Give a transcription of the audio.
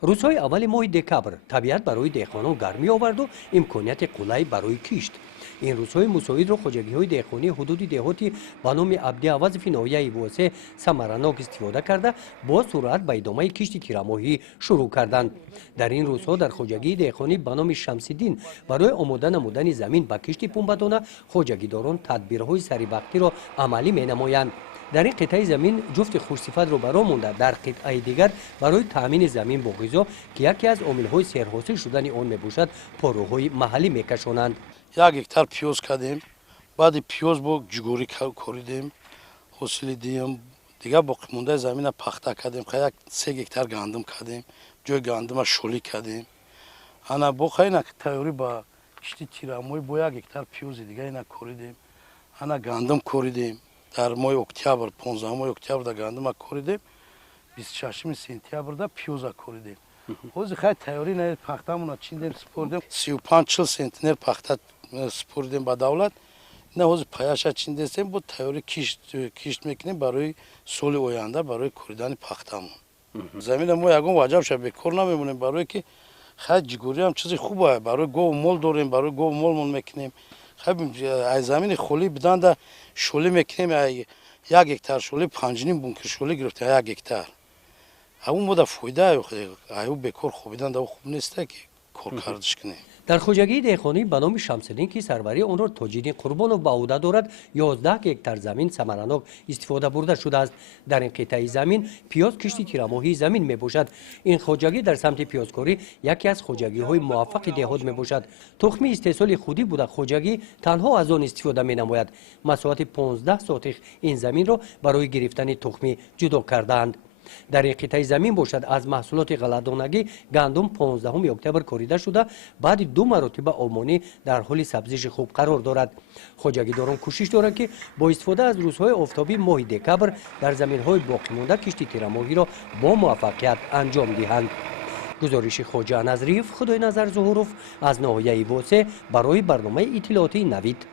روزهای اول ماه دکبر طبیعت برای دهقانان گرمی آورد و امکانیت قلعی برای کشت. این روزهای مساعد را خواجگی‌های دهقانی حدود دهاتی به نام عبدی عوض فی ناحیه بوسه ثمرناک استفاده کرده با سرعت به ادامه کشت تیرماهی شروع کردند. در این روزها در خواجگی دهقانی به نام شمس‌الدین برای آماده نمودن زمین به کشت پنبه‌دانه خواجگیداران تدبیرهای سریع را عملی می‌نمایند. در این قطعه زمین جفت خوشصفت رو برا مونده در قطعه دیگر برای تامین زمین با غذا که یکی از عامل‌های سیرحاصل شدن آن میباشد پاروهای محلی میکشانند. 1 هکتار پیاز کردیم، بعد پیاز با جگوری کوریدیم، حاصل دیم دیگه باقی مونده زمین پخته کردیم، خیلی 3 هکتار گندم کردیم، جای گندم شولی کردیم. انا با خیلی تیاری با کشتی تیرمای با 1 هکتار پیاز دیگه اینا کوریدیم. انا گندم کوریدیم. در ماه اکتبر 15 ماه اکتبر در گندم کوریدیم، 26 سپتامبر در پیاز کوریدیم. حوض خیلی تیاری نه پختمون چیندیم سپردیم 35-40 سنتینر پخته سپردیم به دولت. نه حوض پایش چیندیم بود تیاری کشت میکنیم برای سال آینده برای کوریدن پختمون. زمین ما یگان واجب شد بکار نمیمونیم برای که خیلی جگوری هم چیزی خوبه برای گاو مول داریم برای گاو مول میکنیم. خیلی از زمین خالی بدن در شولی میکنیم 1 هکتار شولی 5.5 بونکر شولی گرفتیم 1 هکتار. اون بود فایده ایو بکار خوبیدن دو خوب نیست که کار کردش کنه. در خواجگی دهقانی به نام شمس‌الدین که سروری آن را تاج‌الدین قربانوف به عهده دارد 11 هکتار زمین ثمرناک استفاده برده شده است. در این قطعه زمین پیاز کشتی تیرماهی زمین میباشد. این خواجگی در سمت پیازکاری یکی از خواجگی‌های موفق دهات میباشد. تخم استحصال خودی بوده خواجگی تنها از آن استفاده مینماید. مساحت 15 ساتق این زمین را برای گرفتن تخم جدا کردند. در این قطعه زمین باشد از محصولات غله‌دانگی گندم 15 اکتبر کاریده شده بعد 2 مراتب آمانی در حال سبزیش خوب قرار دارد. خواجگیداران کوشش دارند که با استفاده از روزهای آفتابی ماه دکبر در زمین‌های باقی مانده کشت تیرماهی را با موفقیت انجام دهند. گزارش خواجه نظریف خدای نظر ظهوروف از ناحیه بوسه برای برنامه اطلاعاتی نوید.